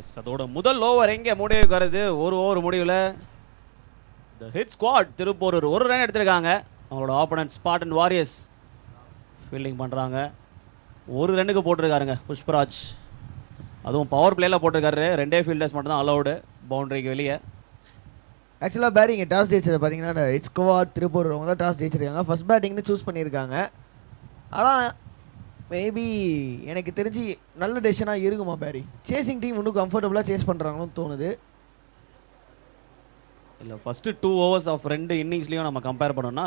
S, அதோட முதல் over எங்கே முடிவுக்கு வருது? ஒரு ஓவர் முடிவில் த ஹிட் ஸ்குவாட் திருப்பூர் ஒரு ரன் எடுத்திருக்காங்க. அவங்களோட ஆப்போனன்ட் ஸ்பார்டன் வாரியர்ஸ் ஃபீல்டிங் பண்ணுறாங்க. ஒரு ரன்னுக்கு போட்டிருக்காருங்க புஷ்பராஜ். அதுவும் பவர் பிளேயில் போட்டிருக்காரு. 2 ஃபீல்டர்ஸ் மட்டும் தான் அலௌடு பவுண்டரிக்கு வெளியே. ஆக்சுவலாக பேட்டிங் டாஸ் ஜெயிச்சது பார்த்தீங்கன்னா ஹிட் ஸ்குவாட் திருப்பூர் அவங்க தான் டாஸ் ஜெயிச்சிருக்காங்க. ஃபர்ஸ்ட் பேட்டிங்னு சூஸ் பண்ணியிருக்காங்க. ஆனால் மேபி எனக்கு தெரிஞ்சு நல்ல டெசிஷனாக இருக்குமா பேரி. சேசிங் டீம் இன்னும் கம்ஃபர்டபுளாக சேஸ் பண்ணுறாங்கன்னு தோணுது. இல்லை, ஃபஸ்ட்டு 2 overs ஆஃப் 2 இன்னிங்ஸ்லையும் நம்ம கம்பேர் பண்ணோம்னா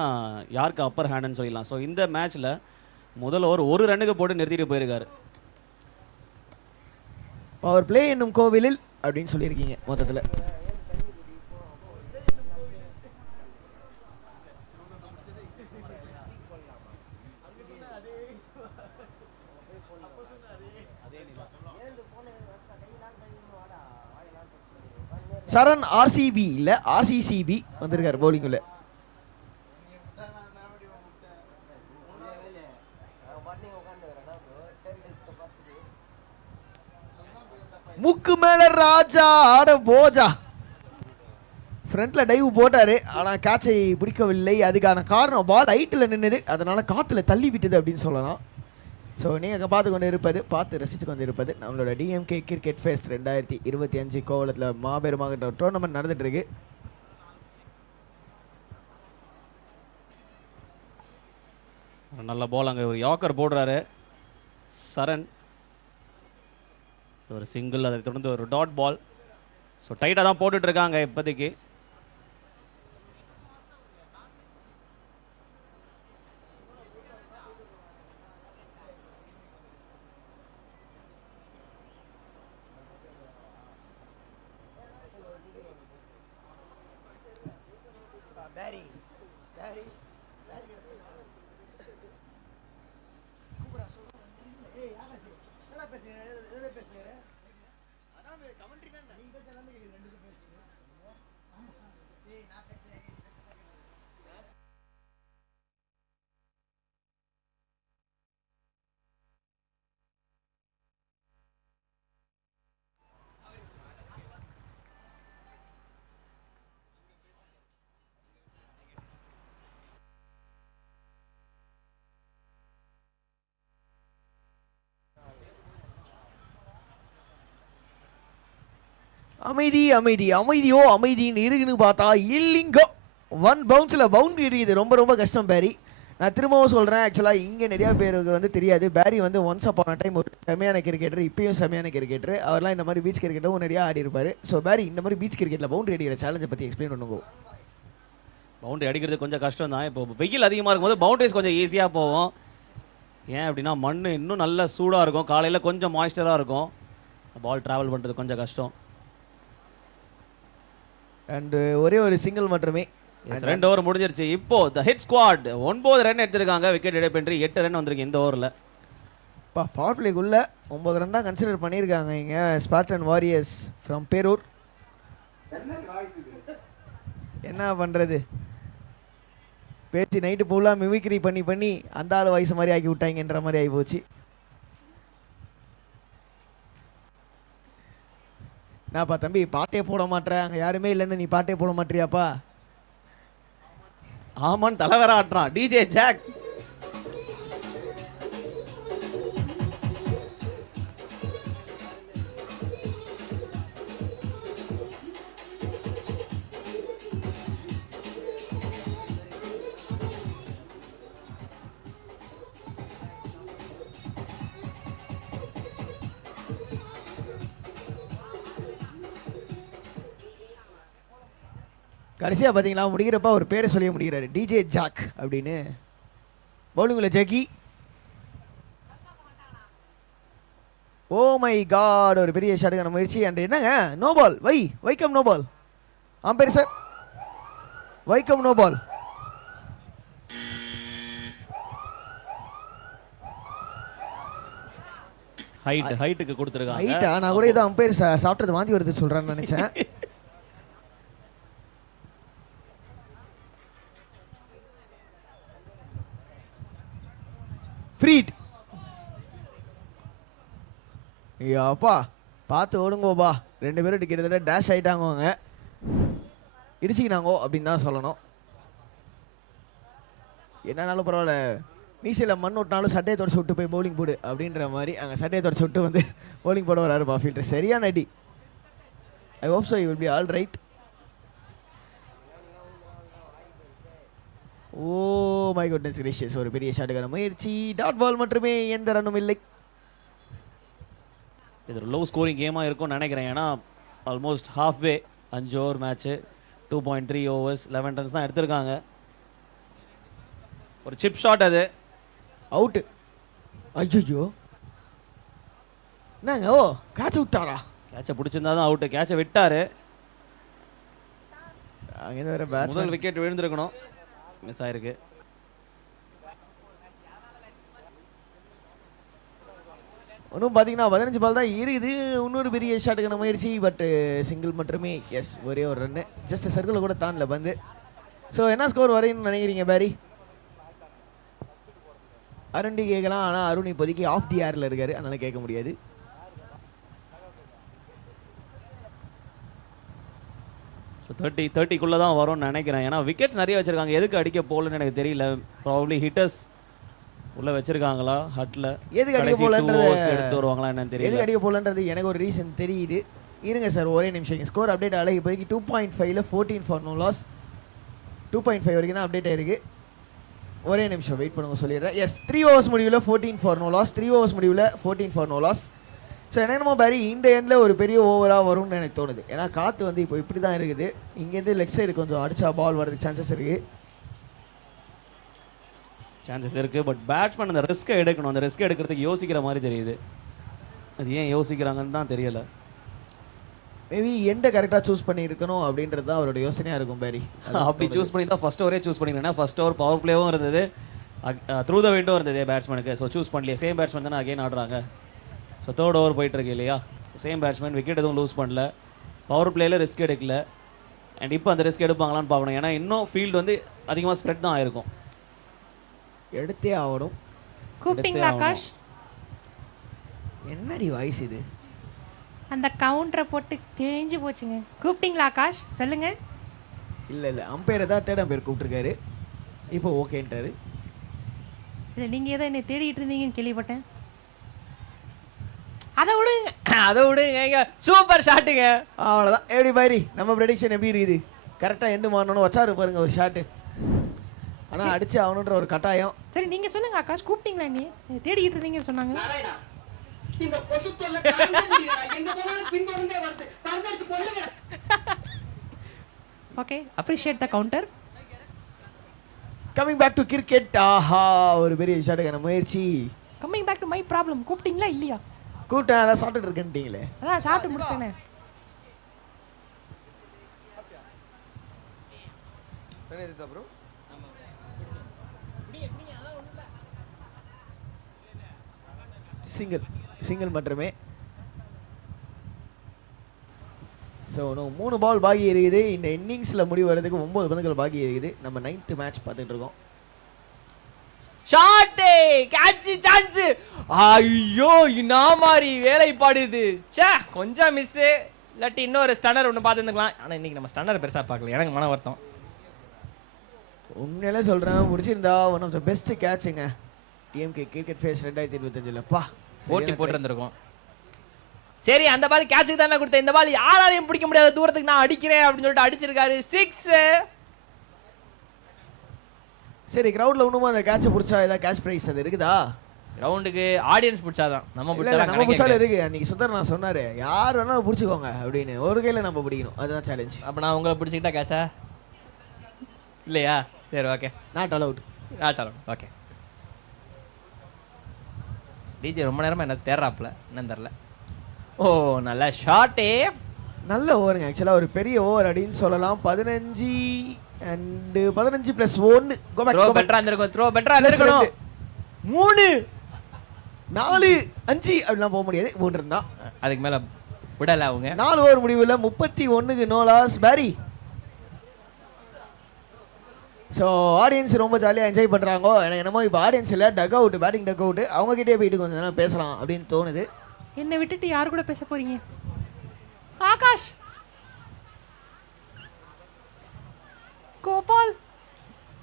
யாருக்கு அப்பர் ஹேண்டுன்னு சொல்லிடலாம். ஸோ இந்த மேட்ச்சில் முதல் ஓவர் ஒரு ரன்னுக்கு போட்டு நிறுத்திட்டு போயிருக்காரு. அவர் பிளே என்னும் கோவிலில் அப்படின்னு சொல்லியிருக்கீங்க மொத்தத்தில். சரண் ஆர்சிபி இல்லை ஆர்சிசிபி வந்திருக்காரு பவுலிங்குள்ள. முக்கு மேல ராஜா ஆட போஜா ஃப்ரண்ட்ல டைவ் போட்டாரு. ஆனால் கேட்சை பிடிக்கவில்லை. அதுக்கான காரணம் பால் ஹைட்டில் நின்றுது, அதனால காற்றுல தள்ளி விட்டது அப்படின்னு சொல்லலாம். ஸோ நீங்கள் பார்த்து ரசித்து கொண்டு இருப்பது நம்மளோட டிஎம்கே கிரிக்கெட் ஃபெஸ்ட் 2025 கோவளத்தில் மாபெருமாக டோர்னமெண்ட் நடந்துட்டு இருக்கு. நல்ல பால் அங்கே ஒரு யாக்கர் போடுறாரு சரண். ஸோ ஒரு சிங்கிள், அதை தொடர்ந்து ஒரு டாட் பால். ஸோ டைட்டாக தான் போட்டுட்டு இருக்காங்க இப்போதைக்கு. அமைதி அமைதி அமைதியோ அமைதின்னு இருக்குன்னு பார்த்தா இல்லைங்க. 1 பவுன்ஸில் பவுண்டரி அடிக்குது. ரொம்ப ரொம்ப கஷ்டம் பேரி. நான் திரும்பவும் சொல்கிறேன், ஆக்சுவலாக இங்கே நிறையா பேருக்கு வந்து தெரியாது. பேரி வந்து ஒன்ஸ் அப்பான டைம் ஒரு செமையான கிரிக்கெட்டர், இப்பயும் செமையான கிரிக்கெட்டர். அவர்லாம் இந்த மாதிரி பீச் கிரிக்கெட்டும் நிறையா ஆடி இருப்பார். ஸோ பேரி இந்த மாதிரி பீச் கிரிக்கெட்டில் பவுண்டரி அடிக்கிற சேலஞ்சை பற்றி எக்ஸ்பிளைன் பண்ணுங்க. பவுண்டரி அடிக்கிறது கொஞ்சம் கஷ்டம் தான். இப்போ வெயில் அதிகமாக இருக்கும்போது பவுண்டரிஸ் கொஞ்சம் ஈஸியாக போகும். ஏன் அப்படின்னா மண் இன்னும் நல்ல சூடாக இருக்கும், காலையில் கொஞ்சம் மாய்ஸ்டராக இருக்கும். பால் ட்ராவல் பண்ணுறது கொஞ்சம் கஷ்டம். அண்டு ஒரே ஒரு சிங்கிள் மட்டுமே. 2 ஓவர் முடிஞ்சிருச்சு. இப்போ த ஹிட் ஸ்குவாட் 9 ரன் எடுத்திருக்காங்க. விக்கெட் இழப்பின்றி 8 ரன் வந்திருக்கு இந்த ஓவரில். பவர் பிளேக்குள்ள 9 ரன் தான் கன்சிடர் பண்ணியிருக்காங்க இங்கே ஸ்பார்டன் வாரியர்ஸ் ஃப்ரம் பேரூர். என்ன பண்ணுறது, பேச்சு நைட்டு ஃபுல்லாக மிமிக்ரி பண்ணி பண்ணி அந்த ஆள் வயசு மாதிரி ஆக்கி விட்டாங்கன்ற மாதிரி ஆகி போச்சு. நான்ப்பா தம்பி பாட்டே போட மாட்டேன், அங்கே யாருமே இல்லைன்னு நீ பாட்டே போட மாட்டியாப்பா? ஆமான், தலைவர ஆட்டுறான் டிஜே ஜாக். கடைசியாக பார்த்தீங்களா முடிகிறப்ப ஒரு பேரை சொல்லிய முடிகிறாரு, டிஜே ஜாக் அப்படின்னு. பவுலிங்கில் ஜக்கி. ஓ மை காட், ஒரு பெரிய ஷாட்டுக்கான முயற்சி. அண்ட் என்னங்க நோ பால், வைக்கம் நோ பால். ஆம்பேர் சார், வைக்கம் நோ பால். ஹைட்டுக்கு கொடுத்துருக்காங்க. ஹைட்டா? நான் கூட ஏதோ அம்பேர் சாப்பிட்டது வாந்தி வருது சொல்கிறேன்னு நினச்சேன். ஃப்ரீட். அப்பா பார்த்து ஓடுங்கோப்பா. 2 பேரும் கிட்டத்தட்ட டேஷ் ஆகிட்டாங்க. அவங்க இடிச்சிக்கினாங்கோ அப்படின்னு தான் சொல்லணும். என்னன்னாலும் பரவாயில்ல, மீசையில் மண் விட்டாலும் சட்டையை தொடச்சி விட்டு போய் பவுலிங் போடு அப்படின்ற மாதிரி அங்கே சட்டையை தொடச்சி விட்டு வந்து பவுலிங் போட வராரு ஃபீல்டர். சரியான அடி. I hope so you will be all right. Oh my goodness gracious, ஒரு பெரிய ஷாட்டுக்கான முயற்சி. டாட் பால் மட்டுமே, எந்த ரன்னும் இல்லை. இது ஒரு லோ ஸ்கோரிங் கேமாக இருக்கும்னு நினைக்கிறேன். ஏன்னா almost halfway 5 over match, 2.3 overs, 11 runs தான் எடுத்திருக்காங்க. ஒரு சிப் ஷாட், அது அவுட்டு. ஐயோ என்னங்க, ஓ கேட்ச் விட்டாரா? கேட்சை பிடிச்சிருந்தா தான் அவுட்டு. கேட்சை விட்டாரு. அங்கேருந்து வேற பேட்ஸ் முதல் விக்கெட் விழுந்திருக்கணும், மிஸ் ஆயிருக்கு. ஒன்றும் பார்த்தீங்கன்னா 15 பால் தான் இருக்குது. இன்னொரு பெரிய ஷாட்டுக்கான முயற்சி, பட் சிங்கிள் மட்டுமே. எஸ், ஒரே ஒரு ரன்னு, ஜஸ்ட் சர்க்கிளில் கூட தாண்டல பந்து. ஸோ என்ன ஸ்கோர் வரையும்னு நினைக்கிறீங்க பேரி? அருண்டி கேட்கலாம், ஆனால் அருண் இப்போதைக்கு ஆஃப் தி ஏரில் இருக்காரு, அதனால கேட்க முடியாது. ஸோ 30 தான் வரும்னு நினைக்கிறேன். ஏன்னா விக்கெட்ஸ் நிறைய வச்சிருக்காங்க. எதுக்கு அடிக்க போகலன்னு எனக்கு தெரியல. ப்ராபப்ளி ஹிட்டர்ஸ் உள்ள வச்சிருக்காங்களா ஹட்ல, எதுக்கு அடிக்க போகலன்றது எடுத்து வருவாங்களா என்னன்னு தெரியல. எதுக்கு அடிக்க போகலன்றது எனக்கு ஒரு ரீசன் தெரியுது. இருங்க சார், ஒரே நிமிஷம். ஸ்கோர் அப்டேட் ஆகல. இப்போதைக்கு 2.5ல 14 ஃபார் நோ லாஸ். 2.5 வரைக்கும் தான் அப்டேட் ஆயிருக்கு. ஒரே நிமிஷம் வெயிட் பண்ணுங்க, சொல்லிடுறேன். எஸ், 3 ஓவர்ஸ் முடிவில் 14 ஃபார் நோ லாஸ். 3 ஓவர்ஸ் முடிவில் 14 ஃபார் நோ லாஸ். ஸோ என்னென்னமோ பாரி இந்த எண்டில் ஒரு பெரிய ஓவராக வரும்னு எனக்கு தோணுது. ஏன்னா காற்று வந்து இப்போ இப்படி தான் இருக்குது. இங்கேருந்து லெக் சைடு கொஞ்சம் அடிச்சா பால் வரதுக்கு சான்சஸ் இருக்குது. சான்சஸ் இருக்குது. பட் பேட்ஸ்மேன் அந்த ரிஸ்க்கை எடுக்கணும். அந்த ரிஸ்க் எடுக்கிறதுக்கு யோசிக்கிற மாதிரி தெரியுது. அது ஏன் யோசிக்கிறாங்கன்னு தான் தெரியல. மேபி எண்டை கரெக்டாக சூஸ் பண்ணி இருக்கணும் அப்படின்றது தான் அவரோட யோசனையாக இருக்கும் பேரி. அப்படி சூஸ் பண்ணி தான் ஃபர்ஸ்ட் ஓவரே சூஸ் பண்ணிக்கிறேன். ஃபர்ஸ்ட் ஓவர் பவர் பிளேவும் இருந்தது, த்ரூ த விண்டோ இருந்தது பேட்ஸ்மேனுக்கு. ஸோ சூஸ் பண்ணலையே. சேம் பேட்ஸ்மேன் தானே அகைன் ஆடுறாங்க. ஸோ 3rd ஓவர் போயிட்டுருக்கு இல்லையா. சேம் பேட்ஸ்மேன், விக்கெட் எதுவும் லூஸ் பண்ணல, பவர் பிளேயில் ரிஸ்க் எடுக்கல. அண்ட் இப்போ அந்த ரிஸ்க் எடுப்பாங்களான்னு பார்க்கணும். ஏன்னா இன்னும் ஃபீல்டு வந்து அதிகமாக ஸ்ப்ரெட் தான் ஆயிருக்கும். எடுத்தே ஆகணும். கூப்பிட்டீங்களா ஆகாஷ்? என்னடி வாய்ஸ் இது? அந்த கவுண்டரை போட்டு தேஞ்சு போச்சுங்க. கூப்பிட்டீங்களா ஆகாஷ்? சொல்லுங்க. இல்லை அம்பையரை தான் தேட பேர் கூப்பிட்டுருக்காரு. இப்போ ஓகேன்ட்டாரு. இல்லை, நீங்கள் ஏதோ என்னை தேடிட்டு இருந்தீங்கன்னு கேள்விப்பட்டேன். அதை விடுங்க. சூப்பர் ஷாட்டுங்க. அவ்வளோதான். எப்படி பாரி நம்ம ப்ரெடிக்ஷன் எப்படி இருக்குது? கரெக்டாக எண்டு மாறணும்னு வச்சாரு பாருங்க ஒரு ஷாட்டு. ஆனால் அடிச்சு ஆகணுன்ற ஒரு கட்டாயம். சரி, நீங்க சொல்லுங்க ஆகாஷ், கூப்பிட்டீங்களா? நீ தேடிட்டு இருந்தீங்கன்னு சொன்னாங்க. Okay, appreciate the counter. Coming back to cricket. ஆஹா, ஒரு பெரிய ஷாட்டுக்கான முயற்சி. Coming back to my problem. கூப்பிட்டீங்களா இல்லையா? கூட்டம் அதான் சாப்பிட்டுட்டு இருக்கேன்ட்டீங்களே. அதான் சாப்பிட்டு முடிச்சிட்டேனே. சிங்கிள் மட்டுமே. ஸோ இன்னும் 3 பால் பாக்கி இருக்குது. இந்த இன்னிங்ஸில் முடிவு வர்றதுக்கு 9 பந்துகள் பாக்கி இருக்குது. நம்ம 9th மேட்ச் பார்த்துட்டு இருக்கோம். Shot, catch, chance. ஐயோ, என்ன மாதிரி வேலைப்பாடுது. சே, கொஞ்சம் மிஸ்ஸு. இல்லாட்டி இன்னொரு ஸ்டன்னர் ஒன்று பார்த்துருந்துக்கலாம். ஆனால் இன்னைக்கு நம்ம ஸ்டன்னர் பெருசாக பார்க்கல. எனக்கு மன வருத்தம். உண்மையிலே சொல்கிறேன், முடிச்சிருந்தா ஒன் ஆஃப் த பெஸ்ட் கேட்சுங்க டிஎம்கே கிரிக்கெட் ஃபேஸ் 2025. போட்டி போட்டுருந்துருக்கோம். சரி, அந்த பால் கேட்சுக்கு தானே கொடுத்தேன். இந்த பால் யாராலையும் பிடிக்க முடியாத தூரத்துக்கு நான் அடிக்கிறேன் அப்படின்னு சொல்லிட்டு அடிச்சிருக்காரு. 6. சரி, கிரவுட்ல இன்னும் அந்த கேட்ச் பிடிச்சா ஏதாவது கேட்ச் பிரைஸ் அது இருக்குதா? கிரவுண்டுக்கு ஆடியன்ஸ் பிடிச்சாதான். நம்ம பிடிச்சாலும் இருக்கு. அன்னைக்கு சுந்தர் நான் சொன்னாரு, யார் வேணாலும் பிடிச்சிக்கோங்க அப்படின்னு. ஒரு கையில நம்ம பிடிக்கணும், அதுதான் சேலஞ்ச். அப்போ நான் உங்களை பிடிச்சிக்கிட்டா கேட்சா இல்லையா? சரி, okay. Not allowed. Okay. DJ ரொம்ப நேரமா என்ன தேர்றாப்ல, என்னன்னு தெரில. ஓ, நல்ல ஷாட்டே. நல்ல ஓவருங்க. ஆக்சுவலாக ஒரு பெரிய ஓவர் அப்படின்னு சொல்லலாம். 15 and 15+1. த்ரோ பெட்டரா இருந்திருக்கும். 3 4 5 அப்படிலாம் போக முடியாது. 3 இருந்தா அதுக்கு மேல விடல அவங்க. 4 ஓவர் முடிவில் 31க்கு நோ லாஸ் பேரி. ஸோ ஆடியன்ஸ் ரொம்ப ஜாலியாக என்ஜாய் பண்ணுறாங்க. எனக்கு என்னமோ இப்போ ஆடியன்ஸ் இல்லை, duck out, batting duck out, அவங்ககிட்டே போயிட்டு கொஞ்சம் நேரம் பேசலாம் அப்படின்னு தோணுது. என்னை விட்டுட்டு யார் கூட பேச போறீங்க? ஆகாஷ், கோபால்,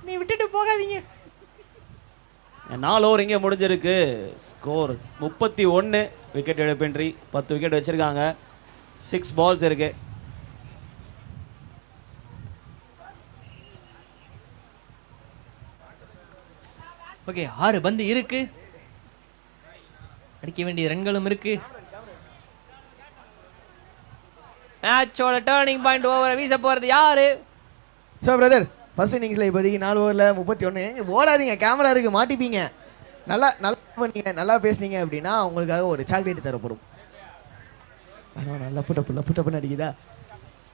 நீ விட்டுட்டு போகாதீங்க. 4 ஓவர் இங்கே முடிஞ்சிருக்கு. ஸ்கோர் 31. விக்கெட் இழப்பின்றி 10 விக்கெட் வச்சிருக்காங்க. 6 பால்ஸ் இருக்கு. ஓகே 6 பந்து இருக்கு, அடிக்க வேண்டிய ரன்களும் இருக்கு. மேட்சோட டர்னிங் பாயிண்ட் ஓவரை வீச போறது யாரு? ஸோ பிரதர் ஃபர்ஸ்ட் இன்னிங்ஸில் இப்போதைக்கு 4 ஓவரில் 31. ஓடாதீங்க, கேமரா இருக்குது, மாட்டிப்பீங்க. நல்லா பண்ணீங்க, நல்லா பேசுனீங்க அப்படின்னா உங்களுக்காக ஒரு சாக்லேட் தரப்படும். ஆனால் நல்லா புட்டப்புன்னு அடிக்குதா?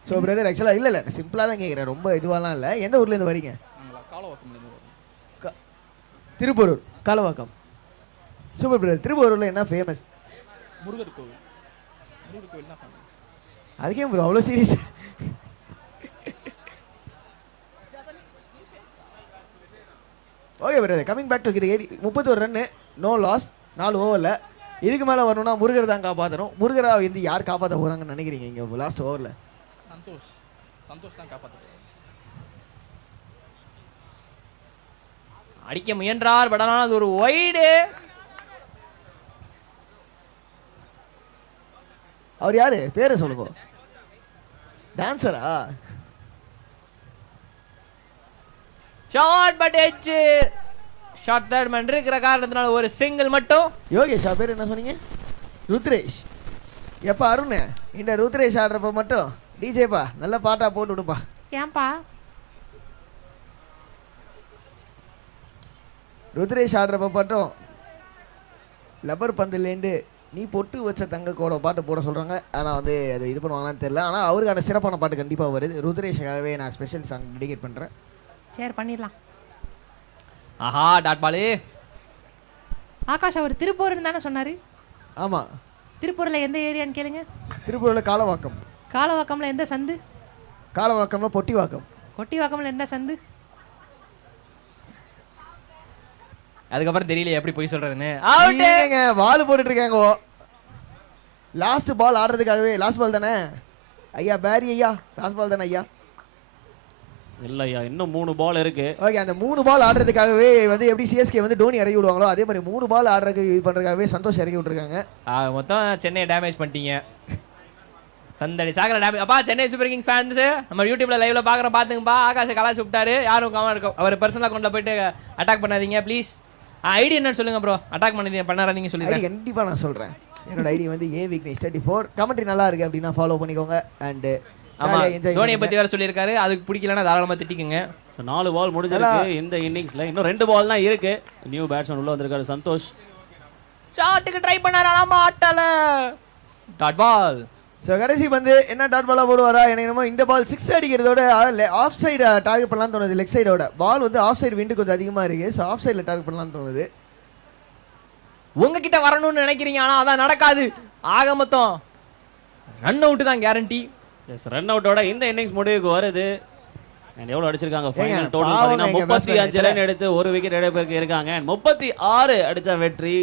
ஸோ பிரதர் ஆக்சுவலாக இல்லை சிம்பிளாக தான் கேட்குறேன், ரொம்ப இதுவாலாம் இல்லை. எந்த ஊர்லேருந்து வரீங்க? திருப்பூரூர், காலவாக்கம். Super brother. திருப்பூரூரில் என்ன ஃபேமஸ்? முருகர் கோவில். முருகர் கோவில் தான் ஃபேமஸ். அதுக்கே ப்ரோ அவ்வளோ serious? Okay brother, coming back to cricket. 31 run, no loss, 4 ஓவரில். இதுக்கு மேலே வரணும்னா முருகர் தான் காப்பாற்றணும். முருகரா வந்து யார் காப்பாற்ற போகிறாங்கன்னு நினைக்கிறீங்க இங்கே லாஸ்ட் ஓவரில்? சந்தோஷ் தான் காப்பாற்ற. அடிக்க முயன்றார், பட் ஆனால் அது ஒரு வைடு. அவர் யாரு? பேரை சொல்லுங்க. டான்சரா? Short but edge. Short third man இருக்கிற காரணத்தினால ஒரு சிங்கிள் மட்டும். யோகேஷா பேர் என்ன சொன்னீங்க? ருத்ரேஷ். எப்பா அருண், இந்த ருத்ரேஷ் ஆடுறப்ப மட்டும் டிஜேப்பா நல்ல பாட்டா போட்டு விடுப்பா. ஏன்பா? ருத்ரேஷ் ஆடுறப்ப மட்டும் லப்பர் பந்துலேருந்து நீ பொட்டு வச்ச தங்க கோட பாட்டு போட சொல்கிறாங்க. ஆனால் வந்து அது இது பண்ணுவாங்களான்னு தெரியல. ஆனால் அவருக்கான சிறப்பான பாட்டு கண்டிப்பாக வருது. ருத்ரேஷாகவே நான் ஸ்பெஷல் சாங் டெடிகேட் பண்ணுறேன். சரி, பண்ணிடலாம். ஆஹா, டாட் பாலு. ஆகாஷ் அவர் திருப்பூர்னு தானே சொன்னாரு? ஆமாம். திருப்பூரில் எந்த ஏரியான்னு கேளுங்க. திருப்பூரில் காலவாக்கம். காலவாக்கம்ல எந்த சந்து? காலவாக்கம்னா பொட்டிவாக்கம். கொட்டிவாக்கம்ல என்ன சந்து? அதுக்கப்புறம் தெரியல எப்படி போய் சொல்றதுன்னு. நீங்க பால் போட்டுட்டு இருக்காங்க. Last ball ஆடுறதுக்காகவே. லாஸ்ட் பால் தானே ஐயா? பேரி ஐயா, லாஸ்ட் பால் தானே ஐயா? இல்லையா, இன்னும் 3 பால் இருக்கு. ஓகே, அந்த 3 பால் ஆடுறதுக்காகவே வந்து எப்படி சிஎஸ்கே வந்து டோனி இறக்கி விடுவாங்களோ அதே மாதிரி 3 பால் ஆடுறதுக்கு இது பண்ணுறதுக்காகவே சந்தோஷ் இறக்கி விட்டுருக்காங்க. மொத்தம் சென்னையை டேமேஜ் பண்ணிட்டீங்க. சந்தடி சாகர டேமேஜ். அப்பா சென்னை சூப்பர் கிங்ஸ் ஃபேன்ஸ் நம்ம யூடியூப்ல லைவ்ல பாக்குற பாத்துங்கப்பா. ஆகாஷ் கலாச்சி விட்டாரு. யாரும் அவர் பர்சனல் அக்கௌண்ட்ல போயிட்டு அட்டாக் பண்ணாதீங்க ப்ளீஸ். ஐடி என்னன்னு சொல்லுங்க ப்ரோ. அட்டாக் பண்ணாதீங்க சொல்லிடுறேன். கண்டிப்பா நான் சொல்றேன். என்னோட ஐடி வந்து AVignesh34. கமெண்ட்ரி நல்லா இருக்கு அப்படின்னா ஃபாலோ பண்ணிக்கோங்க. அண்ட் ஆமா, தோனியை பத்தி வேற சொல்லியிருக்காரு. அதுக்கு பிடிக்கலன்னா தாராளமா திட்டிக்கங்க. ஸோ 4 பால் முடிஞ்சிருக்கு இந்த இன்னிங்ஸ்ல. இன்னும் 2 பால் தான் இருக்கு. நியூ பேட்ஸ்மேன் உள்ள வந்திருக்காரு சந்தோஷ். ஷாட்டுக்கு ட்ரை பண்ணாரு, ஆனா மாட்டல. Dot ball. ஸோ கடைசி வந்து என்ன டாட் பாலாக போடுவாரா? எனக்கு என்னமோ இந்த பால் 6 அடிக்கிறதோட ஆஃப் சைடு டார்கெட் பண்ணலாம்னு தோணுது. லெக் சைடோட பால் வந்து ஆஃப் சைடு விண்டு கொஞ்சம் அதிகமாக இருக்கு. ஸோ ஆஃப் சைடில் டார்கெட் பண்ணலாம்னு தோணுது. உங்ககிட்ட வரணும்னு நினைக்கிறீங்க, ஆனா அதான் நடக்காது. ஆக மொத்தம் ரன் அவுட் தான் கேரண்டி. எஸ், ரன் அவுட்டோட இந்த இன்னிங்ஸ் முடிவுக்கு வருது. அண்ட் எவ்வளோ அடிச்சிருக்காங்க ஃபைனல் டோட்டல் பார்த்தீங்கன்னா 35 ரன் எடுத்து 1 விக்கெட் இழப்பிற்கு இருக்காங்க. அண்ட் 36 அடிச்ச வெற்றி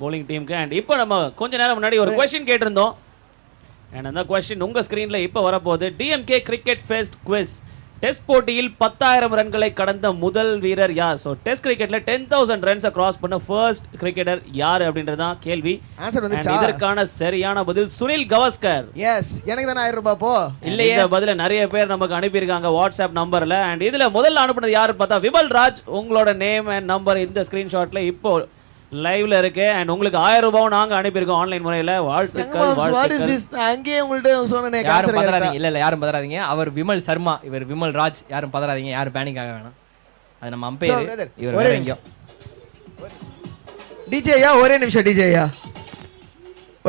bowling டீமுக்கு. அண்ட் இப்போ நம்ம கொஞ்ச நேரம் முன்னாடி ஒரு கொஸ்டின் கேட்டிருந்தோம். அண்ட் அந்த கொஸ்டின் உங்க ஸ்கிரீன்ல இப்போ வரப்போகுது. DMK cricket fest quiz. Test போட்டியில் 10,000 ரன்களை கடந்த முதல் வீரர் யார்? ஸோ டெஸ்ட் கிரிக்கெட்ல 10,000 ரன்ஸை கிராஸ் பண்ண ஃபர்ஸ்ட் கிரிக்கெட்டர் யார் அப்படின்றது தான் கேள்வி. ஆன்சர் வந்து இதற்கான சரியான பதில் சுனில் கவாஸ்கர். எஸ், எனக்கு தானே 1000 ரூபாய் போ. இல்லையே, இந்த பதில நிறைய பேர் நமக்கு அனுப்பியிருக்காங்க வாட்ஸ்அப் நம்பர்ல. அண்ட் இதுல முதல்ல அனுப்புனது யாரு பார்த்தா விமல் ராஜ். உங்களோட நேம் அண்ட் நம்பர் இந்த ஸ்கிரீன்ஷாட்ல இப்போ லைவ்ல இருக்கு. அண்ட் உங்களுக்கு 1000 ரூபாயும் நாங்க அனுப்பியிருக்கோம் ஆன்லைன் முறையில. வாழ்த்துக்கள். அங்கேயே உங்கள்ட்ட சொன்னேன். யாரும் பதறாதீங்க. இல்ல யாரும் பதறாதீங்க. அவர் விமல் சர்மா, இவர் விமல் ராஜ். யாரும் பதறாதீங்க, யாரும் பேனிக் ஆக வேணாம். அது நம்ம அம்பையர். இவர் வேற எங்கயோ. டிஜே ஐயா ஒரே நிமிஷம். டிஜே ஐயா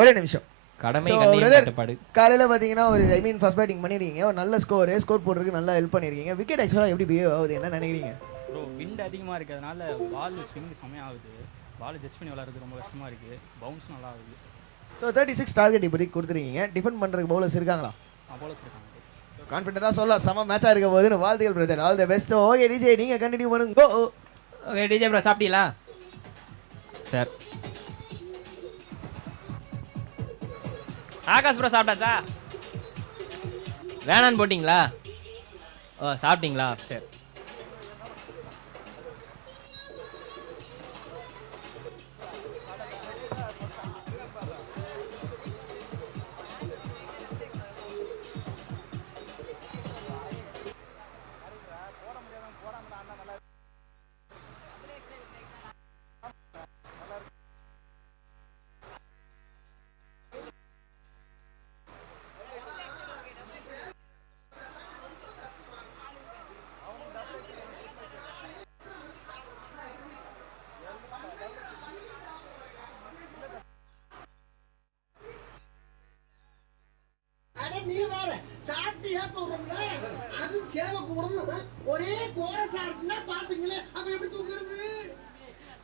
ஒரே நிமிஷம். கடமை கண்ணியம் கட்டுப்பாடு. காலையில பாத்தீங்கன்னா ஒரு ஃபர்ஸ்ட் பேட்டிங் பண்ணிருக்கீங்க. ஒரு நல்ல ஸ்கோர் போடுறதுக்கு நல்லா ஹெல்ப் பண்ணிருக்கீங்க. விக்கெட் ஆக்சுவலா எப்படி பிஹேவ் ஆகுது என்ன நினைக்கிறீங்க? ப்ரோ விண்ட் அதிகமாக இருக்கிறதுனால பால் ஸ்விங் செமையாக ஆகுது. பால் ஜட்ஜ் பண்ணி விளாட்றது ரொம்ப கஷ்டமாக இருக்குது. பவுன்ஸ் நல்லா ஆகுது. ஸோ 36 டார்கெட் இப்போதைக்கு கொடுத்துருக்கீங்க. டிஃபெண்ட் பண்ணுறதுக்கு பவுலர்ஸ் இருக்காங்களா? பவுலர்ஸ் இருக்காங்க. ஸோ கான்ஃபிடென்ட்டாக சொல்லலாம். செம மேட்சாக இருக்க போதுன்னு வாழ்த்துக்கள் brother. All the best. Okay DJ, நீங்கள் கண்டினியூ பண்ணுங்க. ஓகே டிஜே ப்ரோ, சாப்பிட்டீங்களா? சார் ஆகாஷ் ப்ரோ சாப்பிட்டாச்சா? வேணான்னு போட்டிங்களா? ஓ சாப்பிட்டீங்களா? சரி.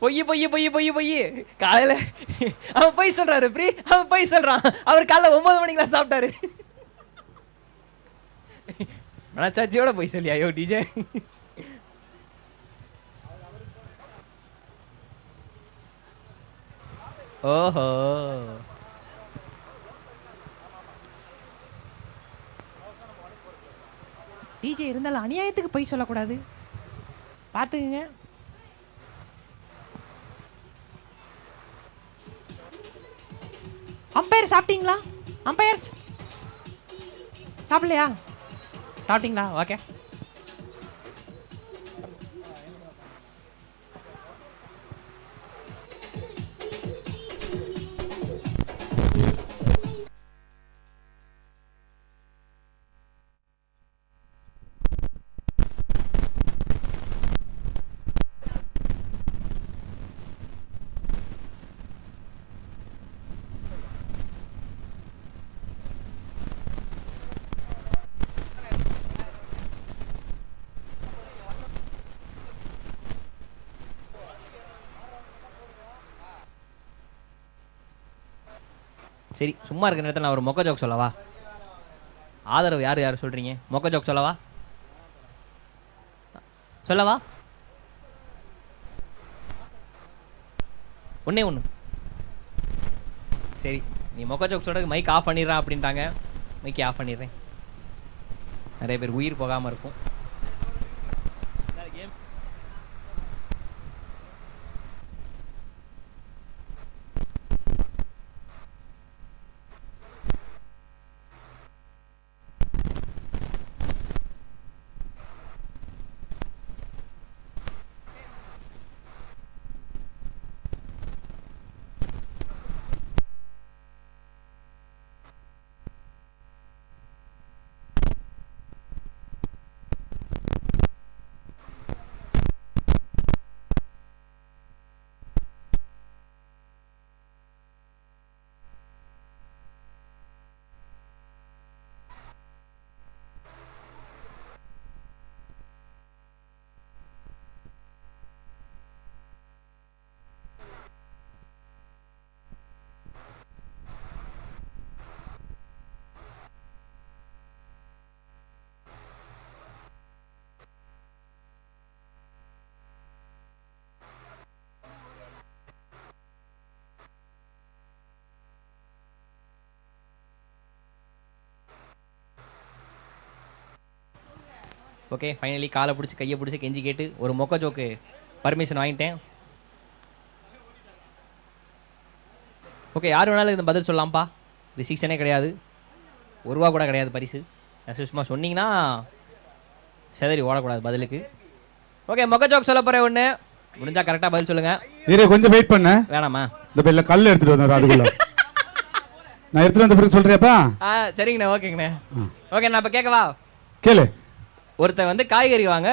பொய் பொய் பொய் பொய் பொய். காலையில அவன் பொய் சொல்றாரு ப்ரீ, அவன் பொய் சொல்றான். அவர் காலைல 9 மணிக்கெல்லாம் சாப்பிட்டாரு. மனசாட்சியோட பொய் சொல்லி ஐயோ டிஜே. ஓஹோ டிஜே இருந்தாலும் அநியாயத்துக்கு போய் சொல்லக்கூடாது, பார்த்துக்குங்க. அம்பையர் சாப்பிட்டீங்களா? அம்பையர்ஸ் சாப்பிடலையா? சாப்பிட்டீங்களா? ஓகே. சரி சும்மா இருக்கிற நேரத்தில் நான் ஒரு மொக்க ஜோக் சொல்லவா? ஆதரவு யார் யார் சொல்கிறீங்க? மொக்க ஜோக் சொல்லவா? சொல்லவா? ஒன்றே ஒன்று. சரி நீ மொக்க ஜோக் சொல்கிறதுக்கு மைக் ஆஃப் பண்ணிடுறான் அப்படின்ட்டாங்க. மைக்கை ஆஃப் பண்ணிடுறேன். நிறைய பேர் உயிர் போகாமல் இருக்கும். ஓகே ஃபைனலி காலை பிடிச்சி கையை பிடிச்சி கெஞ்சி கேட்டு ஒரு மொக்க ஜோக்கு பர்மிஷன் வாங்கிட்டேன். ஓகே யார் வேணாலும் இந்த பதில் சொல்லலாம்ப்பா. ரிசிக்ஷனே கிடையாது, 1 ரூபா கூட கிடையாது பரிசு. சும்மா சொன்னீங்கன்னா செதறி ஓடக்கூடாது பதிலுக்கு. ஓகே மொக்க ஜோக் சொல்ல போகிறேன். ஒன்று முடிஞ்சா கரெக்டாக பதில் சொல்லுங்கள். கொஞ்சம் வெயிட் பண்ண வேணாமா? இந்த பேர்ல கல் எடுத்துட்டு வந்தேன் அதுக்குள்ள நான் எடுத்துட்டு வந்த பிறகு சொல்றியாப்பா? சரிங்கண்ணே ஓகேங்கண்ணே. ஓகே நான் இப்போ கேட்கவா? கேளு. ஒருத்தன் வந்து காய்கறி வாங்க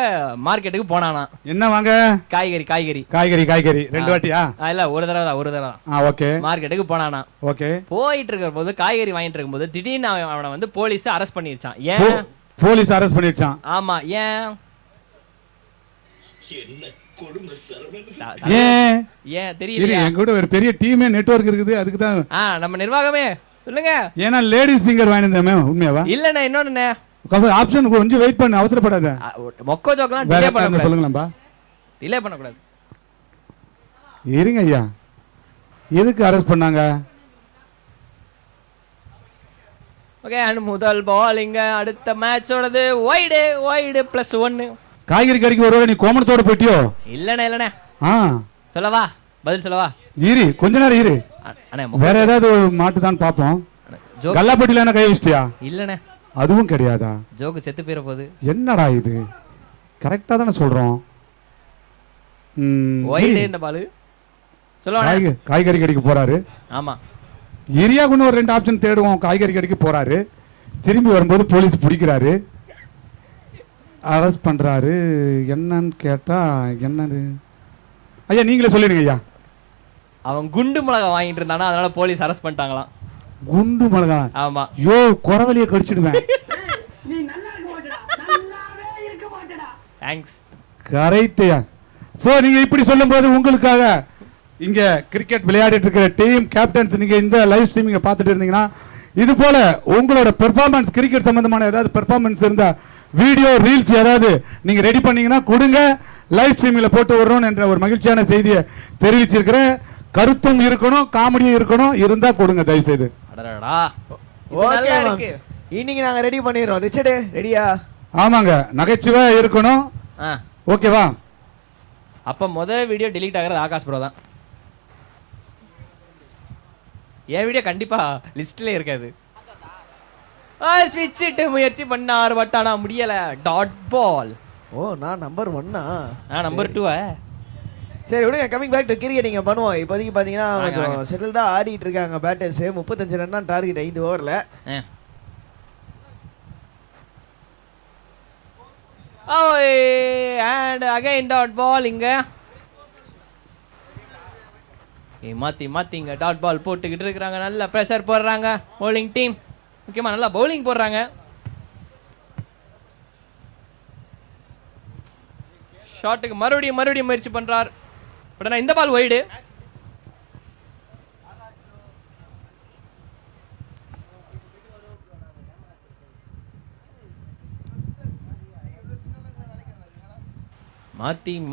மார்க்கெட்டுக்கு போனானா. என்ன வாங்க? காய்கறி காய்கறி காய்கறி காய்கறி 2 வாட்டியா? இல்ல ஒரு தடவை தான். ஓகே. மார்க்கெட்டுக்கு போனானா. ஓகே. போயிட்டு இருக்கிற போது காய்கறி வாங்கிட்டு இருக்கும்போது திடீர்னு அவனை வந்து போலீஸ் அரெஸ்ட் பண்ணிருச்சான். ஏன் போலீஸ் அரெஸ்ட் பண்ணிருச்சான்? ஆமா ஏன்? ஏன் தெரியல. எங்க கூட ஒரு பெரிய டீமே நெட்வொர்க் இருக்குது அதுக்கு தான். நம்ம நிர்வாகமே சொல்லுங்க. ஏன்னா லேடிஸ் ஃபிங்கர் வாங்கினேன் உண்மையாவா? இல்லண்ணே இன்னொன்னு ஆப்ஷன் கொஞ்சம் வெயிட் பண்ணு, அவசரப்படாத. மொக்க ஜோக்லாம் டிலே பண்ண சொல்லுங்களாம்பா. டிலே பண்ண கூடாது. இருங்க ஐயா, எதுக்கு அரெஸ்ட் பண்ணாங்க? ஓகே அண்ட் முதல் பால் இங்க அடுத்த மேட்சோடது வைடு வைடு +1. காய்கறி கடைக்கு ஒருவேளை நீ கோமணத்தோட போயிட்டியோ? இல்லண்ணே ஆ சொல்லவா பதில் சொல்லவா? இரு கொஞ்ச நேரம் இரு, அண்ணே வேற ஏதாவது மாட்டுதான் பாப்போம். கல்லாப்பட்டியில என்ன கை வச்சிட்டியா? இல்லண்ணே அதுவும் கிடையாதா? ஜோக்கு செத்து போயிட போகுது. என்னடா இது, கரெக்டா தானே சொல்றோம். வைடு இந்த பால் சொல்லுவாங்க. காய்கறி கடைக்கு போறாரு. ஆமா ஏரியாக்குன்னு ஒரு 2 ஆப்ஷன் தேடுவோம். காய்கறி கடைக்கு போறாரு, திரும்பி வரும்போது போலீஸ் பிடிக்கிறாரு, அரெஸ்ட் பண்றாரு. என்னன்னு கேட்டா என்னது ஐயா நீங்களே சொல்லிடுங்க ஐயா. அவன் குண்டு மிளகா வாங்கிட்டு இருந்தானா, அதனால போலீஸ் அரெஸ்ட் பண்ணிட்டாங்களாம். குண்டு மிளகா? ஆமா. யோ குறவலியை கடிச்சிடுவேன். தேங்க்ஸ். கரெக்ட்யா. ஸோ நீங்க இப்படி சொல்லும்போது உங்களுக்காக இங்க கிரிக்கெட் விளையாடிட்டு இருக்கிற டீம் கேப்டன்ஸ், நீங்க இந்த லைவ் ஸ்ட்ரீமிங்க பார்த்துட்டு இருந்தீங்கன்னா இது போல உங்களோட பெர்ஃபார்மன்ஸ், கிரிக்கெட் சம்பந்தமான ஏதாவது பெர்ஃபார்மன்ஸ் இருந்தா வீடியோ ரீல்ஸ் ஏதாவது நீங்க ரெடி பண்ணீங்கன்னா கொடுங்க, லைவ் ஸ்ட்ரீமில் போட்டு விடுறோம் என்ற ஒரு மகிழ்ச்சியான செய்தியை தெரிவிச்சிருக்கிறேன். கருத்தும் இருக்கணும், காமெடியும் இருக்கணும், இருந்தா கொடுங்க தயவு செய்து. இன்னைக்கு நாங்க ரெடி பண்ணிடுறோம். ரிச்சர்டு ரெடியா? ஆமாங்க, நகைச்சுவை இருக்கணும். ஓகேவா? அப்ப முதல் வீடியோ delete ஆகிறது ஆகாஷ் ப்ரோ தான். என் வீடியோ கண்டிப்பா லிஸ்ட்ல இருக்காது. ஸ்விட்ச் இட்டு முயற்சி பண்ணார், பட் ஆனா முடியல. Dot ball. ஓ நான் நம்பர் 1. நான் நம்பர் 2. சரி விடுங்க, கமிங் பேக் டு கிரிக்கெட். நீங்க பண்ணுவோம். இப்போதைக்கு பாத்தீங்கன்னா கொஞ்சம் செட்டில்டா ஆடிட்டு இருக்காங்க பேட்டர்ஸ். 35 ரன் தான் டார்கெட் 5 ஓவர்ல. and again dot ball இங்க மாத்தி இங்க டாட் பால் போட்டுக்கிட்டு இருக்காங்க. நல்ல பிரஷர் போடுறாங்க bowling டீம். முக்கியமா நல்லா பவுலிங் போடுறாங்க. ஷாட்டுக்கு மறுபடியும் முயற்சி பண்றார். பட் ஆனா இந்த பால் வைடு.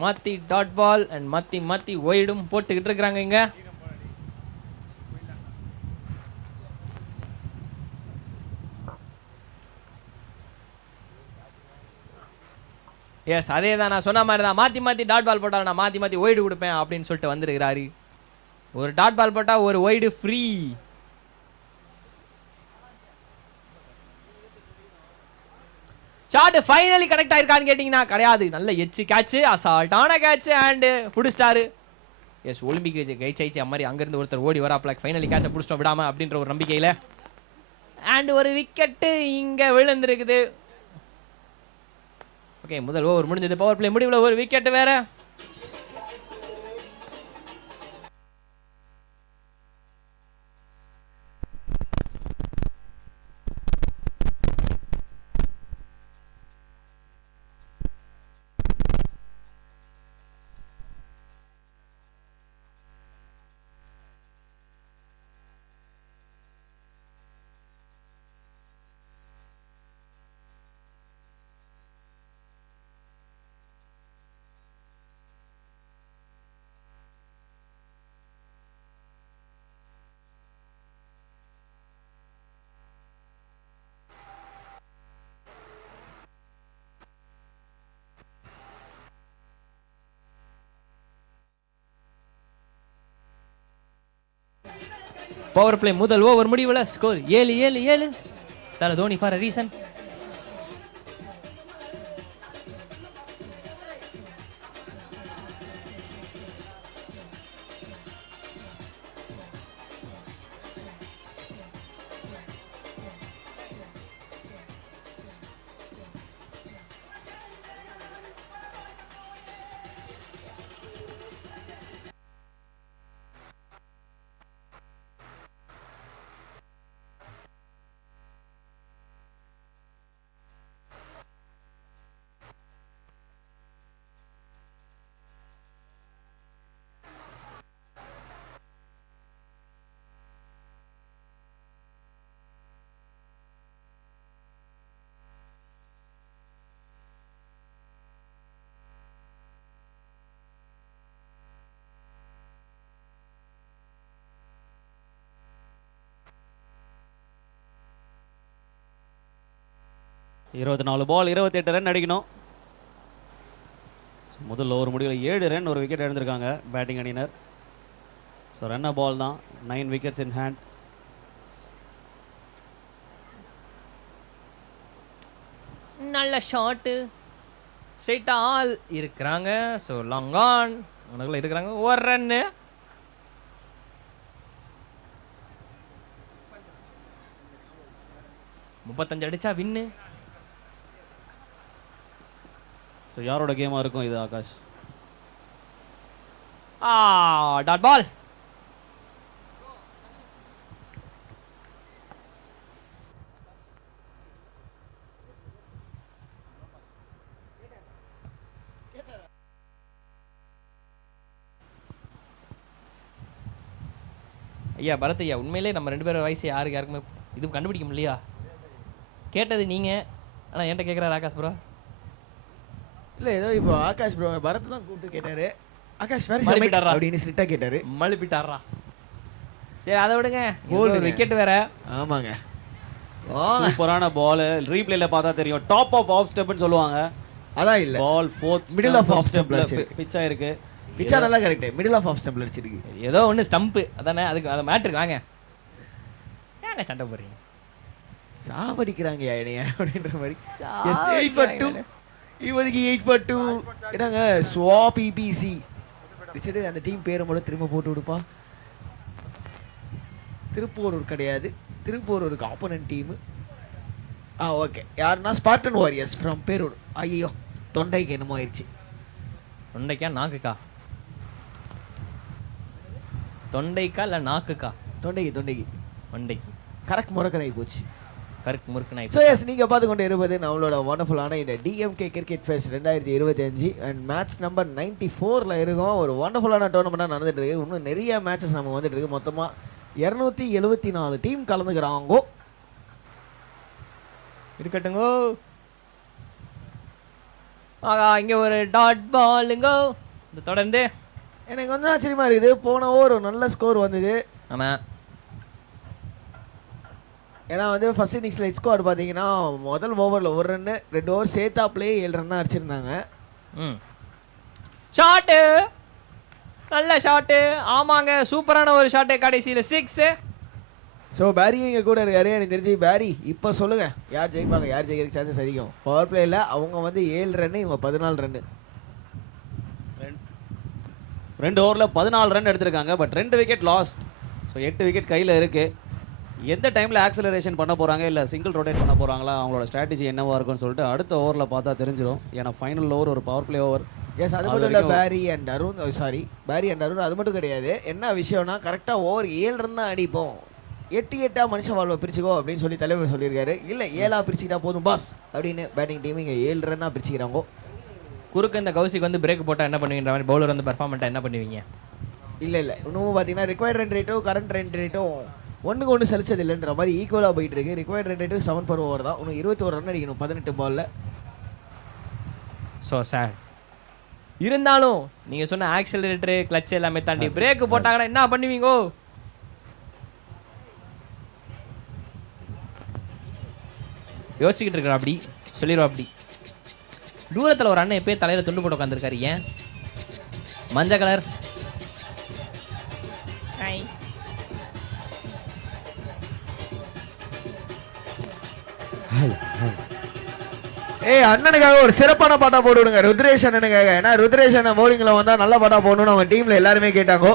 மாத்தி டாட் பால் அண்ட் மாத்தி வைடும் போட்டுக்கிட்டு இருக்காங்க இங்க. எஸ் அதே தான் நான் சொன்ன மாதிரி தான். மாத்தி டாட் பால் போட்டால் நான் மாத்தி வைடு கொடுப்பேன் அப்படின்னு சொல்லிட்டு வந்திருக்கிறாரு. ஒரு டாட் பால் போட்டா ஒரு wide free. Shot finally connect ஆயிருக்கான்னு கேட்டிங்கன்னா கிடையாது. நல்ல எச்சு கேட்ச், அசால்ட்டான கேட்ச் அண்ட் புடிச்சிட்டாரு. எஸ் ஒலிம்பிக் ஜெயிச்சாச்சு மாதிரி அங்கேருந்து ஒருத்தர் ஓடி வராப்ல. ஃபைனலி கேட்சை பிடிச்சிட்டோம் விடாம அப்படின்ற ஒரு நம்பிக்கையில். அண்ட் ஒரு விக்கெட்டு இங்கே விழுந்திருக்குது. ஓகே முதல் ஓவர் முடிஞ்சது. பவர் பிளே முடிவில் ஒரு விக்கெட் வேற. பவர் பிளே முதல் ஓவர் முடிவில் ஸ்கோர் 7-7. தல Dhoni for a reason. 24 ball 28 run அடிக்கணும். ஸோ முதல் ஓவர் முடிவில் 7 ரன், ஒரு விக்கெட் இழந்திருக்காங்க பேட்டிங் அணியினர். ஸோ ரன் பால் தான், 9 விக்கெட்ஸ் இன் ஹேண்ட். நல்ல ஷாட்டு, ஸ்ட்ரைட்டா ஆல் இருக்கிறாங்க. ஸோ லாங் ஆன் உனக்குள்ள இருக்கிறாங்க. ஒரு ரன்னு. முப்பத்தஞ்சு அடிச்சா வின்னு. ஸோ யாரோட கேமாக இருக்கும் இது ஆகாஷ்? Dot ball. ஐயா பரத் ஐயா, உண்மையிலே நம்ம 2 பேரும் வயசு யாருக்குமே இது கண்டுபிடிக்க முடியலையா? கேட்டது நீங்க, ஆனால் என்கிட்ட கேட்குறாரு ஆகாஷ் ப்ரோ. இல்லை ஏதோ இப்போ ஆகாஷ் ப்ரோ பரத் தான் கூப்பிட்டு கேட்டாரு. ஆகாஷ் வேற மழுப்பிட்டாரா? அப்படின்னு ஸ்ட்ரிக்டாக கேட்டாரு. மழுப்பிட்டாரா? சரி அதை விடுங்க. ஒரு விக்கெட் வேற. ஆமாங்க. சூப்பரான பால். ரீப்ளேல பார்த்தா தெரியும். டாப் ஆஃப் ஆஃப் ஸ்டெப்னு சொல்லுவாங்க. அதான் இல்லை, ball 4th middle off off ஸ்டெப்ல பிச் ஆயிருக்கு. பிச்சா நல்லா கரெக்ட். மிடில் ஆஃப் ஆஃப் ஸ்டெம்ப்ல அடிச்சிருக்கு. ஏதோ ஒன்று ஸ்டம்ப்பு அதானே, அதுக்கு அதை மேட்ருக்கு வாங்க. ஏங்க சண்டை போடுறீங்க? சாவடிக்கிறாங்க என்னைய அப்படின்ற மாதிரி. எஸ் 8/2 இவருக்கு 8/2 என்னங்க ஸ்வாப் இபிசி ரிச்சர்டு. அந்த டீம் பேரை மட்டும் திரும்ப போட்டு விடுப்பா. திருப்பூரூர் கிடையாது, திருப்பூரூருக்கு ஆப்போனன்ட் டீம். ஓகே, யாருன்னா ஸ்பார்டன் வாரியர்ஸ் ஃப்ரம் பேரூர். ஐயோ தொண்டைக்கு என்னமோ ஆயிடுச்சு. தொண்டைக்கா நாக்குக்கா? தொண்டைக்கா இல்லை நாக்குக்கா? தொண்டைக்கு தொண்டைக்கு கரெக்ட் முறக்கனாகி போச்சு. கரெக்ட் முறுக்கு. ஸோ எஸ் நீங்கள் பார்த்து கொண்டு இருப்பது நம்மளோட வண்டர்ஃபுல்லான இந்த DMK cricket fest 2025 and match number 94ல் இருக்கும். ஒரு வண்டர்ஃபுல்லான டோர்னமெண்ட்டாக நடந்துட்டு இருக்கு. இன்னும் நிறைய மேட்சஸ் நம்ம வந்துட்டு இருக்கு. மொத்தமாக 274 டீம் கலந்துக்கிறாங்கோ. இருக்கட்டுங்கோ. இங்கே ஒரு டாட் பாலுங்கோ. இந்த தொடர்ந்து எனக்கு வந்து ஆச்சரியமா இருக்குது. போன ஓவர் ஒரு நல்ல ஸ்கோர் வந்தது. ஆமாம், ஏன்னா வந்து ஃபர்ஸ்ட் இன்னிங்ஸில் ஹிட் ஸ்கோர் பார்த்தீங்கன்னா முதல் ஓவரில் 1 ரன்னு, 2 ஓவர் சேர்த்தாப்லே 7 ரன்னாக அடிச்சிருந்தாங்க. ஷாட்டு, நல்ல ஷாட்டு. ஆமாங்க, சூப்பரான ஒரு ஷாட்டு. கடைசியில் 6. ஸோ பேரியும் இங்கே கூட இருக்காரு. எனக்கு தெரிஞ்சு பேரி இப்போ சொல்லுங்கள் யார் ஜெயிப்பாங்க, யார் ஜெயிக்கிறதுக்கு சான்சஸ் அதிகம்? பவர் பிளேயில் அவங்க வந்து 7 ரன்னு, இவங்க 14 ரன்னு. 2 ஓவரில் 14 ரன் எடுத்திருக்காங்க. But 2 wicket last. So 8 wicket கையில் இருக்குது. எந்த டைமில் ஆக்சலரேஷன் பண்ண போகிறாங்க, இல்லை சிங்கிள் ரொட்டேட் பண்ண போகிறாங்களா, அவங்களோட ஸ்ட்ராட்டஜி என்னவாக இருக்குன்னு சொல்லிட்டு அடுத்த ஓவரில் பார்த்தா தெரிஞ்சிடும். ஏன்னா ஃபைனல் ஓவர் ஒரு பவர் பிளே ஓவர். எஸ், அது மட்டும் இல்லை பேரி அண்ட் அருண் அது மட்டும் கிடையாது. என்ன விஷயம்னா கரெக்டாக ஓவர் 7 ரன் தான் அடிப்போம், 8-8 மனுஷன் வாழ்வை பிரிச்சுக்கோ அப்படின்னு சொல்லி தலைவர் சொல்லியிருக்காரு. இல்லை 7 பிரிச்சுக்கிட்டா போதும் பாஸ் அப்படின்னு பேட்டிங் டீம் இங்கே 7 ரன்னாக பிரிச்சுக்கிறாங்க. குறுக்கு இந்த கௌசிக்கு வந்து பிரேக் போட்டால் என்ன பண்ணுவீங்க மாதிரி பவுலர் வந்து பெர்ஃபார்மெண்ட்டாக என்ன பண்ணுவீங்க? இல்லை இன்னும் பார்த்தீங்கன்னா ரிக்வயர்ட் ரன் ரேட்டும் கரண்ட் ரன் ரேட்டும் ஒன்றுக்கு ஒன்று செலுத்தது இல்லைன்ற மாதிரி ஈக்குவலாக போயிட்டு இருக்கு. Required run rate 7 per over தான். இன்னும் 21 ரன் அடிக்கணும் 18 பாலில். ஸோ சார் இருந்தாலும் நீங்கள் சொன்ன ஆக்சிலரேட்டரு கிளச் எல்லாமே தாண்டி பிரேக் போட்டாங்கன்னா என்ன பண்ணுவீங்கோ? யோசிக்கிட்டு இருக்கிற அப்படி சொல்லிடுவோம். அப்படி தூரத்தில் ஒரு அண்ணன் எப்பயும் தலையில் துண்டு போட்டு உட்காந்துருக்காரு. ஏன் மஞ்சள் கலர்? அண்ணனுக்காக ஒரு சிறப்பான பாட்டா போட்டு விடுங்க ருத்ரேஷ் அண்ணனுக்காக. ஏன்னா ருத்ரேஷ் அண்ணன் பவுலிங்கில் வந்தால் நல்ல பாட்டா போடணும்னு அவங்க டீமில் எல்லாருமே கேட்டாங்க.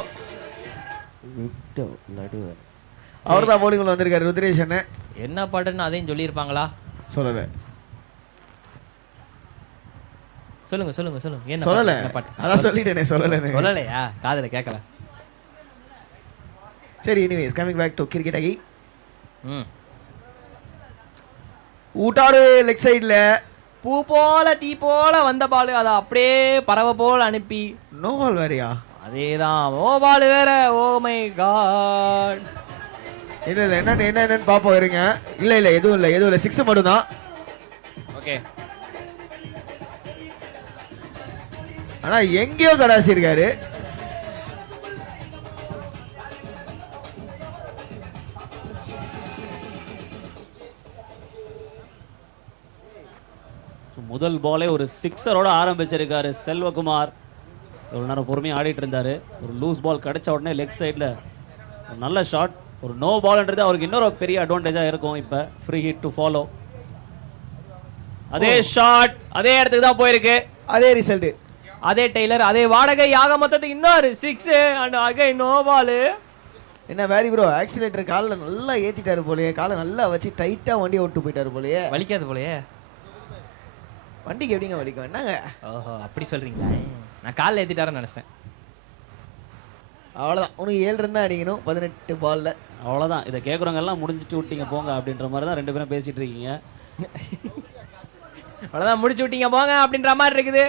அவர் தான் பவுலிங்கில் வந்திருக்காரு ருத்ரேஷ் அண்ணன். என்ன பாட்டுன்னு அதையும் சொல்லியிருப்பாங்களா? சொல்லலை. சொல்லுங்க சொல்லுங்க சொல்லுங்க. என்ன சொல்லலை, பாட்டு? அதான் சொல்லிட்டேனே. சொல்லலையா? காதில் கேட்கல. சரி, anyways coming back to cricket again. ஊட்டாடு லெக் சைடில் பூ போல தீ போல வந்த பால் அதை அப்படியே பறவை போல அனுப்பி நோ பால் வேறையா? அதேதான். ஓ பால் வேற. Oh my god. இல்லை என்னன்னு பார்ப்போம் இருங்க. இல்லை எதுவும் இல்லை 6 மட்டும் தான். ஓகே, ஆனால் எங்கேயோ கடாசி இருக்காரு. முதல் பாலே ஒரு சிக்ஸரோட ஆரம்பிச்சிருக்காரு செல்வகுமார். ஒரு நேரம் பொறுமையாக ஆடிட்டு இருந்தாரு. ஒரு லூஸ் பால் கிடைச்ச உடனே லெக் சைடில் ஒரு நல்ல ஷாட். ஒரு நோ பால்ன்றது அவருக்கு இன்னொரு பெரிய அட்வான்டேஜாக இருக்கும். இப்போ ஃப்ரீ ஹிட் டு ஃபாலோ. அதே ஷாட் அதே இடத்துக்கு தான் போயிருக்கு. அதே ரிசல்ட், அதே டெய்லர், அதே வாடகை. ஆக மொத்தத்துக்கு இன்னொரு 6 அண்ட் அகை நோ பால். என்ன வேரி ப்ரோ, ஆக்சிலேட்டர் காலில் நல்லா ஏற்றிட்டாரு போலயே, காலை நல்லா வச்சு டைட்டாக வண்டியை விட்டு போயிட்டாரு போலயே. வலிக்காது போலயே. வண்டிக்கு எப்படிங்க வலிக்கும்? என்னங்க ஓஹோ அப்படி சொல்றீங்களா? நான் காலில் ஏற்றிட்டாரன்னு நினச்சிட்டேன். அவ்வளோதான், உனக்கு 7 ரன் தான் அடிக்கணும் 18 பால்ல. அவ்வளோதான். இதை கேட்குறவங்க எல்லாம் முடிஞ்சிட்டு விட்டீங்க போங்க அப்படின்ற மாதிரி தான் 2 பேரும் பேசிட்டு இருக்கீங்க. அவ்வளோதான், முடிச்சு விட்டீங்க போங்க அப்படின்ற மாதிரி இருக்குது.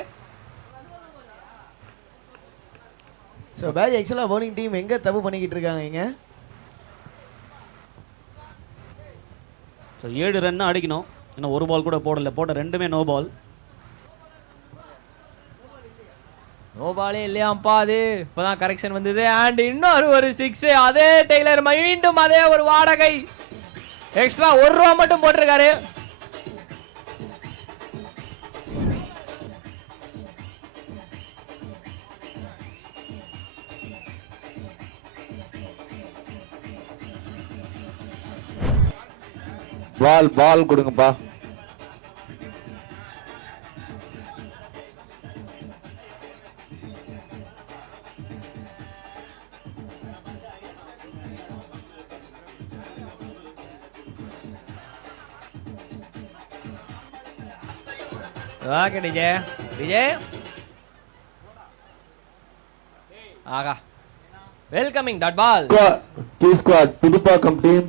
ஸோ பேரி ஆக்சுவலாக பவுலிங் டீம் எங்கே தப்பு பண்ணிக்கிட்டு இருக்காங்க இங்கே? ஸோ 7 ரன் தான் அடிக்கணும். இன்னும் ஒரு பால் கூட போடல. போட்ட 2மே நோ பால். நோ பாலே இல்லையாப்பா. அது இப்போதான் கரெக்ஷன் வந்தது. அண்ட் இன்னொரு ஒரு 6. அதே டெய்லர் மீண்டும் அதே ஒரு வாடகை. எக்ஸ்ட்ரா 1 ரூபா மட்டும் போட்டிருக்காரு. பால் கொடுங்கப்பா. ஓகே விஜய் ஆகா வெல்கமிங் டாட் பால். கீ squad Puthupakkam team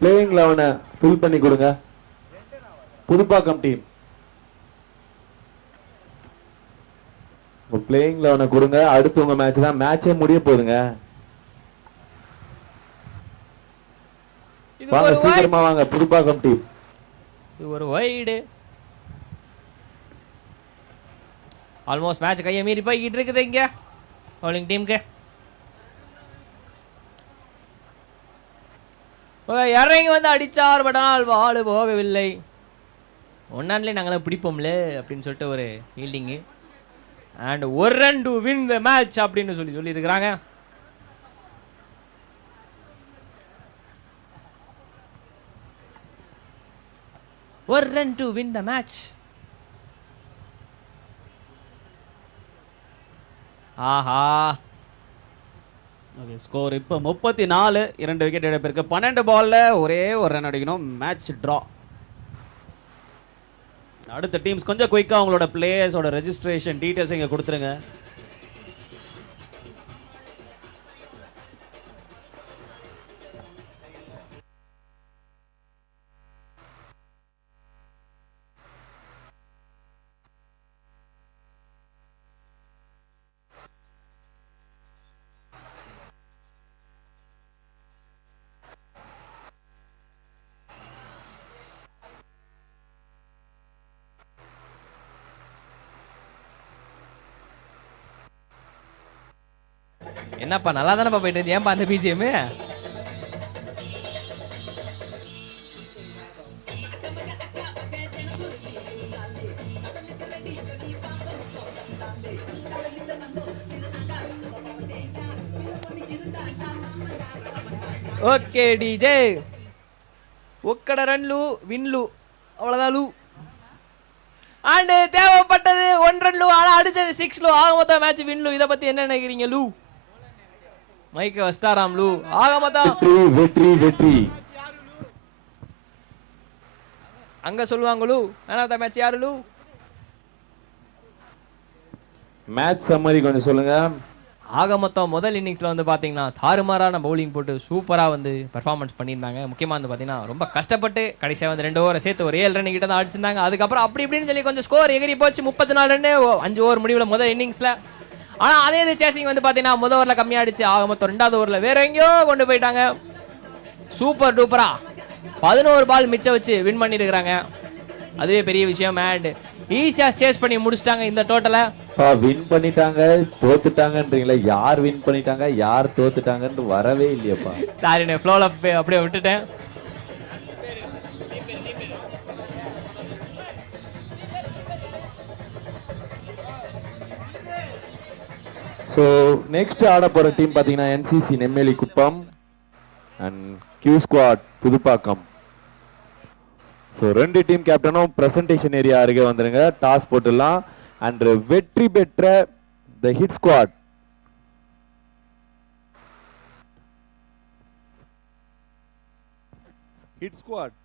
playing 11 fill பண்ணி கொடுங்க. புதுப்பாக்கம் டீம் பிளேயிங் 11 கொடுங்க. அடுத்து உங்க மேட்ச் தான். மேட்சே முடிய போகுதுங்க. வாங்க சீக்கிரமா வாங்க புதுப்பாக்கம் டீம். இது ஒரு வைடு. ஆல்மோஸ்ட் மேட்ச் கையை மீறி போய்கிட்டு இருக்குது இங்க பவுலிங் டீமுக்கு. இறங்கி வந்து அடிச்சார், பட் ஆனால் பால் போகவில்லை. ஒன்னான்லேயே நாங்களாம் பிடிப்போம்ல அப்படின்னு சொல்லிட்டு ஒரு fielding. And 1 run to win the match அப்படின்னு சொல்லியிருக்கிறாங்க. ஒரு run to win the match. ஆஹா ஓகே, ஸ்கோர் இப்போ 34. 2 விக்கெட் இழப்பிற்கு. 12 பாலில் ஒரே ஒரு ரன் அடிக்கணும். Match draw. அடுத்த டீம்ஸ் கொஞ்சம் குயிக்காக அவங்களோட பிளேயர்ஸோட ரெஜிஸ்ட்ரேஷன் டீட்டெயில்ஸ் இங்கே கொடுத்துருங்க. என்னப்பா நல்லா தானேப்பா போயிட்டு இருந்து, ஏன்பா அந்த பிஜிஎம்? ஓகே டிஜே ஒக்கட ரன்லு வின்லு அவ்வளோதான் லூ. அண்ட் தேவைப்பட்டது 1 run லூ, ஆனால் அடிச்சது 6 லூ. ஆக மொத்தம் மேட்ச் வின்லு. இதை பற்றி என்ன நினைக்கிறீங்க லூ? மைக்க வஸ்டாராம் லூ. ஆக மொத்தம் வெற்றி வெற்றி. அங்க சொல்லுவாங்க லூ மேன் ஆஃப் த மேட்ச் யாரு லூ? மேட்ச் சம்மரி கொஞ்சம் சொல்லுங்க. ஆக மொத்தம் முதல் இன்னிங்ஸில் வந்து பார்த்தீங்கன்னா தாறுமாறான பவுலிங் போட்டு சூப்பராக வந்து பெர்ஃபார்மன்ஸ் பண்ணியிருந்தாங்க. முக்கியமாக வந்து பார்த்தீங்கன்னா ரொம்ப கஷ்டப்பட்டு கடைசியாக வந்து 2 ஓவரை சேர்த்து ஒரு 7 ரன் கிட்ட தான் அடிச்சிருந்தாங்க. அதுக்கப்புறம் அப்படி இப்படின்னு சொல்லி கொஞ்சம் ஸ்கோர் எகிரி போச்சு. 34 ரன்னு 5 ஓவர் முடிவில் முதல் இன்னிங்ஸில். ஆனால் அதே இது சேசிங் வந்து பார்த்தீங்கன்னா முதல் ஓவரில் கம்மியாகிடுச்சு. ஆக மொத்தம் 2வது ஓவரில் வேற எங்கேயோ கொண்டு போயிட்டாங்க. சூப்பர் டூப்பரா 11 பால் மிச்சம் வச்சு வின் பண்ணியிருக்கிறாங்க. அதுவே பெரிய விஷயம். அண்ட் ஈஸியாக சேஸ் பண்ணி முடிச்சிட்டாங்க இந்த டோட்டலை. வின் பண்ணிட்டாங்க தோத்துட்டாங்கன்றீங்களா? யார் வின் பண்ணிட்டாங்க யார் தோத்துட்டாங்கன்னு வரவே இல்லையப்பா. சாரி நான் ஃப்ளோல அப்படியே விட்டுட்டேன். ஸோ நெக்ஸ்ட் ஆட போகிற டீம் பார்த்தீங்கன்னா NCC Nemmeli Kuppam and Q squad Puthupakkam. So ரெண்டு டீம் கேப்டனும் பிரசன்டேஷன் ஏரியா அருகே வந்துருங்க, டாஸ் போட்டுடலாம். அண்ட் வெற்றி பெற்ற the hit squad hit squad